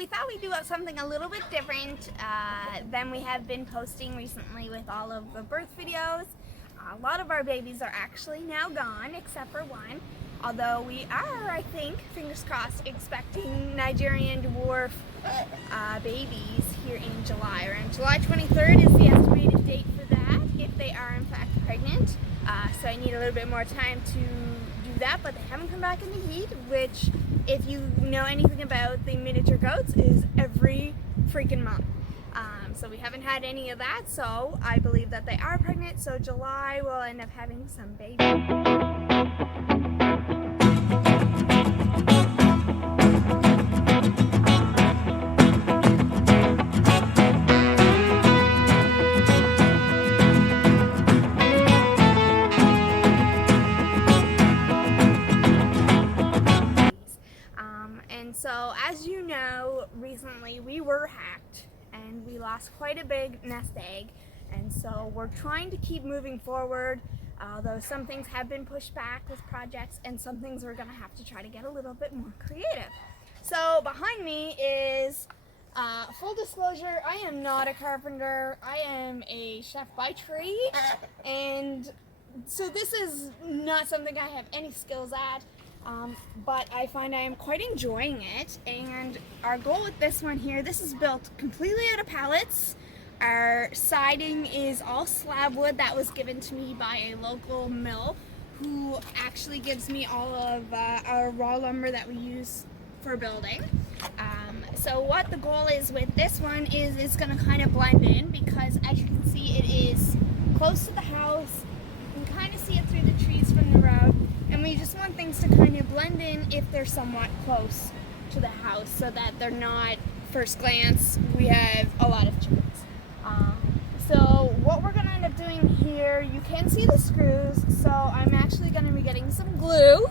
we thought we'd do something a little bit different than we have been posting recently with all of the birth videos. A lot of our babies are actually now gone, except for one. Although we are, I think, fingers crossed, expecting Nigerian dwarf babies here in July. Around July 23rd is the estimated date for that, if they are in fact pregnant. So I need a little bit more time to do that, but they haven't come back in the heat, which, if you know anything about the miniature goats, is every freaking month. So we haven't had any of that, so I believe that they are pregnant, so July will end up having some babies. So as you know, recently we were hacked and we lost quite a big nest egg, and so we're trying to keep moving forward, although some things have been pushed back with projects and some things we're going to have to try to get a little bit more creative. So behind me is, full disclosure, I am not a carpenter, I am a chef by trade, and so this is not something I have any skills at. But I find I am quite enjoying it, and our goal with this one here, this is built completely out of pallets. Our siding is all slab wood that was given to me by a local mill who actually gives me all of our raw lumber that we use for building. So what the goal is with this one is it's going to kind of blend in, because as you can see, it is close to the house. You can kind of see it through the trees from the road. And we just want things to kind of blend in if they're somewhat close to the house, so that they're not, first glance, we have a lot of chickens. So what we're going to end up doing here, you can see the screws, so I'm actually going to be getting some glue,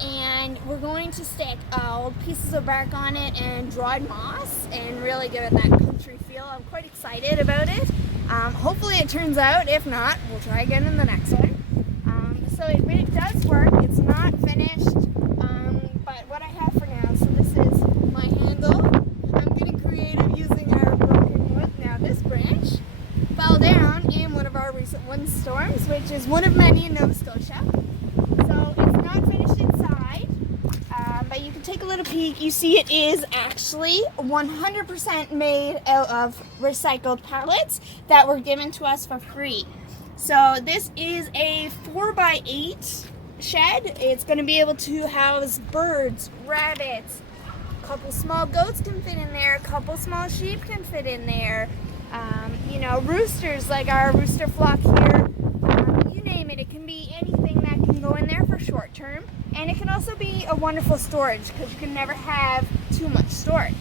and we're going to stick old pieces of bark on it and dried moss and really give it that country feel. I'm quite excited about it. Hopefully it turns out. If not, we'll try again in the next one. So it does work. It's not finished, but what I have for now, so this is my handle. I'm getting creative using our broken wood. Now this branch fell down in one of our recent windstorms, which is one of many in Nova Scotia. So it's not finished inside, but you can take a little peek. You see it is actually 100% made out of recycled pallets that were given to us for free. So this is a 4x8 shed. It's going to be able to house birds, rabbits, a couple small goats can fit in there, a couple small sheep can fit in there, you know, roosters like our rooster flock here, you name it. It can be anything that can go in there for short term, and it can also be a wonderful storage, because you can never have too much storage.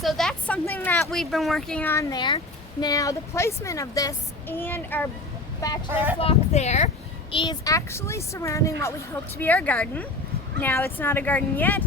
So that's something that we've been working on there. Now the placement of this and our bachelor flock there is actually surrounding what we hope to be our garden. Now it's not a garden yet,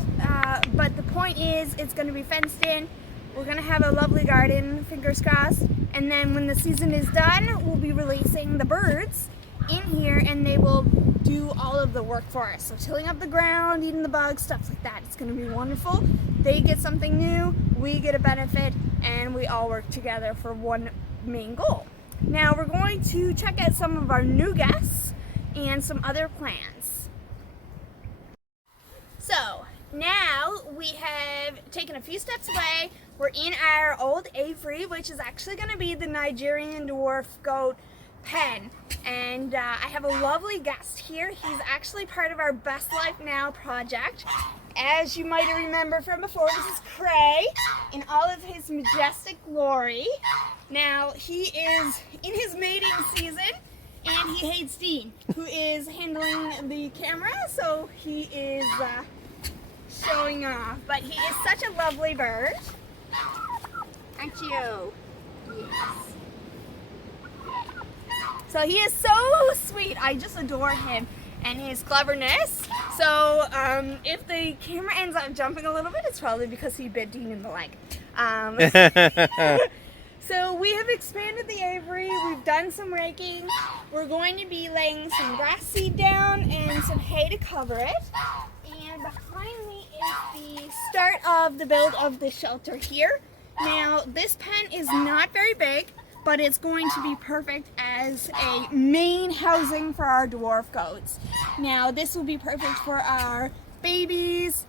but the point is it's going to be fenced in. We're going to have a lovely garden, fingers crossed, and then when the season is done, we'll be releasing the birds in here, and they will do all of the work for us. So tilling up the ground, eating the bugs, stuff like that. It's going to be wonderful. They get something new, we get a benefit, and we all work together for one main goal. Now we're going to check out some of our new guests and some other plans. So now we have taken a few steps away. We're in our old aviary, which is actually going to be the Nigerian dwarf goat pen, and I have a lovely guest here. He's actually part of our Best Life Now project. As you might remember from before, this is Cray in all of his majestic glory. Now he is in his mating season, and he hates Dean, who is handling the camera, so he is showing off. But he is such a lovely bird, aren't you? Yes. So he is so sweet. I just adore him and his cleverness. So if the camera ends up jumping a little bit, it's probably because he bit Dean in the leg. So we have expanded the aviary. We've done some raking. We're going to be laying some grass seed down and some hay to cover it. And behind me is the start of the build of the shelter here. Now, this pen is not very big, but it's going to be perfect as a main housing for our dwarf goats. Now, this will be perfect for our babies,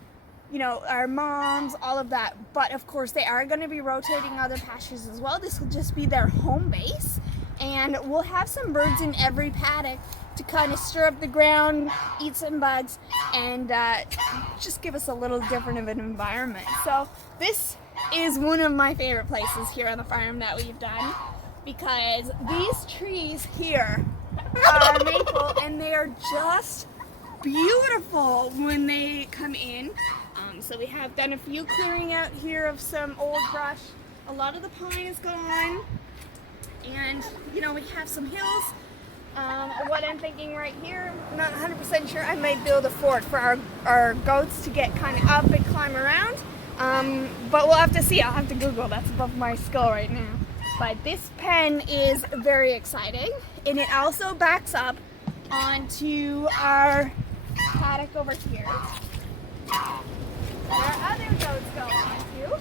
you know, our moms, all of that. But of course, they are going to be rotating other pastures as well. This will just be their home base. And we'll have some birds in every paddock to kind of stir up the ground, eat some bugs, and just give us a little different of an environment. So this is one of my favorite places here on the farm that we've done, because these trees here are maple and they are just beautiful when they come in. So we have done a few clearing out here of some old brush. A lot of the pine is gone, and you know, we have some hills. What I'm thinking right here, I'm not 100% sure, I might build a fort for our goats to get kind of up and climb around. But we'll have to see. I'll have to Google. That's above my skill right now. But this pen is very exciting, and it also backs up onto our paddock over here that our other goats go onto.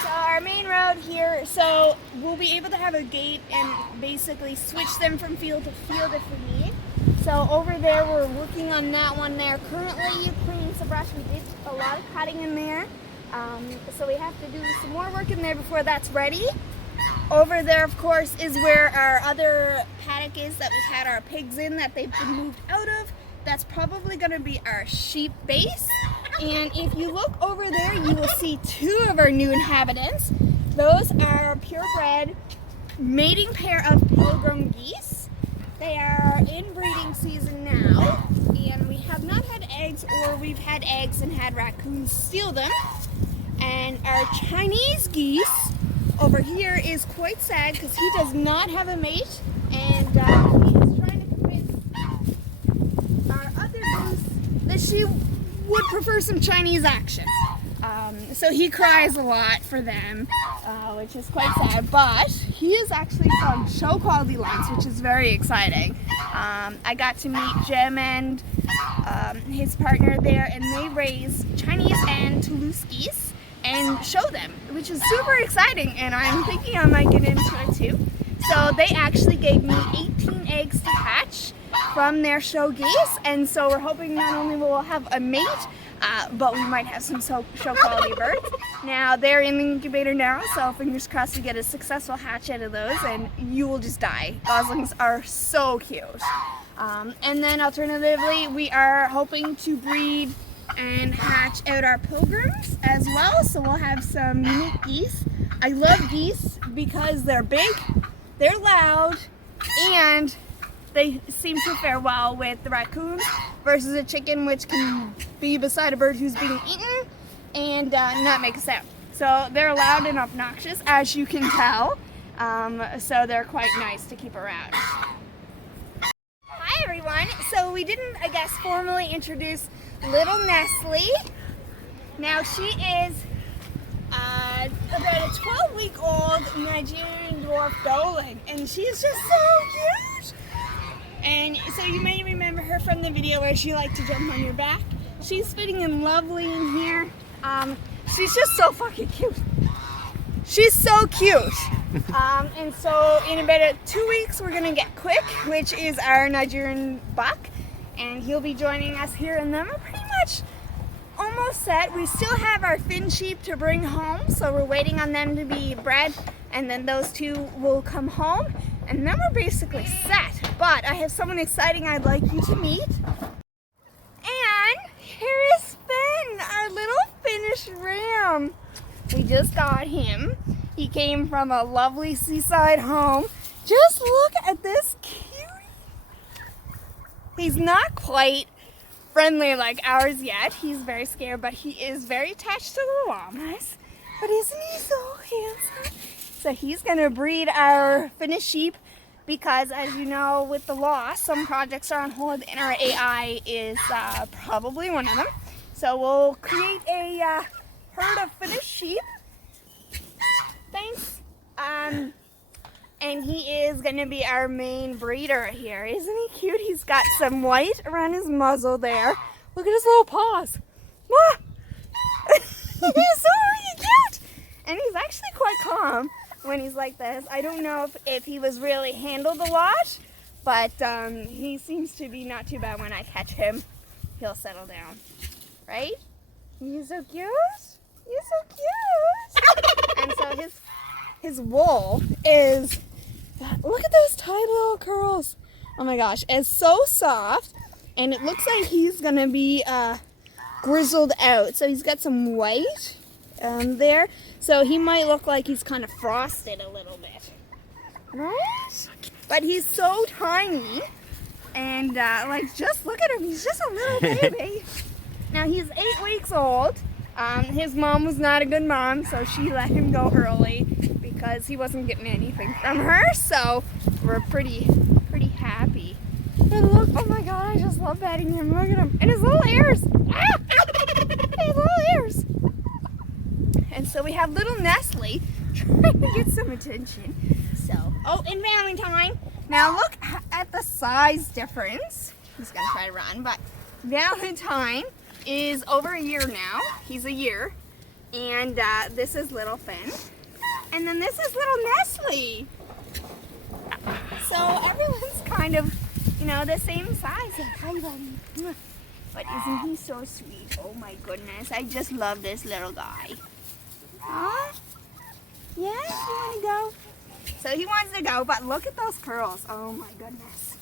So our main road here, so we'll be able to have a gate and basically switch them from field to field if we need. So over there, we're working on that one there. Currently cleaning some brush. We did a lot of cutting in there. So we have to do some more work in there before that's ready. Over there, of course, is where our other paddock is that we've had our pigs in that they've been moved out of. That's probably going to be our sheep base. And if you look over there, you will see two of our new inhabitants. Those are purebred mating pair of pilgrim geese. They are in breeding season now, and we have not had eggs, or we've had eggs and had raccoons steal them. And our Chinese geese over here is quite sad because he does not have a mate, and he is trying to convince our other goose that she would prefer some Chinese action. So he cries a lot for them, which is quite sad, but he is actually from show quality lines, which is very exciting. I got to meet Jim and his partner there, and they raise Chinese and Toulouse geese and show them, which is super exciting, and I'm thinking I might get into it too. So they actually gave me 18 eggs to hatch from their show geese, and so we're hoping not only will we'll have a mate, but we might have some show quality birds. Now they're in the incubator now, so fingers crossed we get a successful hatch out of those, and you will just die. Goslings are so cute. And then alternatively, we are hoping to breed and hatch out our pilgrims as well, so we'll have some unique geese. I love geese because they're big, they're loud, and they seem to fare well with the raccoons versus a chicken, which can be beside a bird who's being eaten and not make a sound. So they're loud and obnoxious, as you can tell, so they're quite nice to keep around. Hi everyone, so we didn't, I guess, formally introduce little Nestle. Now she is about a 12-week-old Nigerian dwarf doeling, and she's just so cute. And so you may remember her from the video where she liked to jump on your back. She's fitting in lovely in here. She's just so fucking cute. She's so cute. And so in about 2 weeks we're gonna get Quick, which is our Nigerian buck, and he'll be joining us here, and then we're pretty much almost set. We still have our Finn sheep to bring home, so we're waiting on them to be bred, and then those two will come home, and then we're basically set. But I have someone exciting I'd like you to meet. And here is Finn, our little Finnish ram. We just got him. He came from a lovely seaside home. Just look at this cutie. He's not quite friendly like ours yet. He's very scared, but he is very attached to the llamas. But isn't he so handsome? So he's gonna breed our Finnish sheep because, as you know, with the law, some projects are on hold, and our AI is probably one of them. So we'll create a herd of Finnish sheep. Thanks. And he is going to be our main breeder here. Isn't he cute? He's got some white around his muzzle there. Look at his little paws. Ah! He's so really cute! And he's actually quite calm when he's like this. I don't know if he was really handled a lot, but he seems to be not too bad when I catch him. He'll settle down. Right? He's so cute. He's so cute. And so his wool is, look at those tiny little curls. Oh my gosh, it's so soft. And it looks like he's going to be grizzled out. So he's got some white there. So he might look like he's kind of frosted a little bit. Right? But he's so tiny. And like, just look at him. He's just a little baby. Now he's 8 weeks old. His mom was not a good mom, so she let him go early because he wasn't getting anything from her. So we're pretty happy. And look, oh my god, I just love petting him. Look at him. And his little ears. Ah! His little ears. And so we have little Nestle trying to get some attention. So, oh, and Valentine. Now look at the size difference. He's gonna try to run, but Valentine is over a year now. He's a year. And this is little Finn. And then this is little Nestle. So everyone's kind of, you know, the same size. Hi, buddy. But isn't he so sweet? Oh my goodness. I just love this little guy. Huh? Yeah, you want to go? So he wants to go, but look at those curls. Oh my goodness.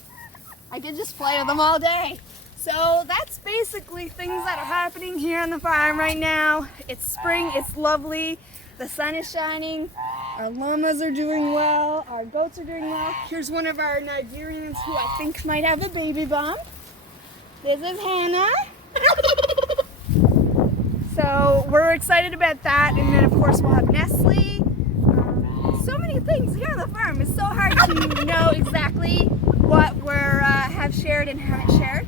I could just play with them all day. So that's basically things that are happening here on the farm right now. It's spring, it's lovely. The sun is shining. Our llamas are doing well. Our goats are doing well. Here's one of our Nigerians who I think might have a baby bump. This is Hannah. So we're excited about that. And then of course we'll have Nestle. So many things here on the farm. It's so hard to know exactly what we're have shared and haven't shared.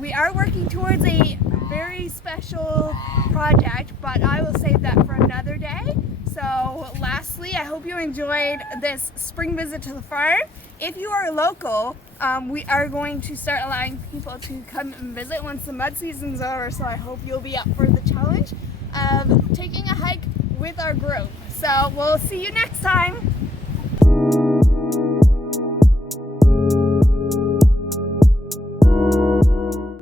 We are working towards a very special project, but I will save that for another day. So lastly, I hope you enjoyed this spring visit to the farm. If you are local, we are going to start allowing people to come and visit once the mud season's over, so I hope you'll be up for the challenge of taking a hike with our group. So we'll see you next time.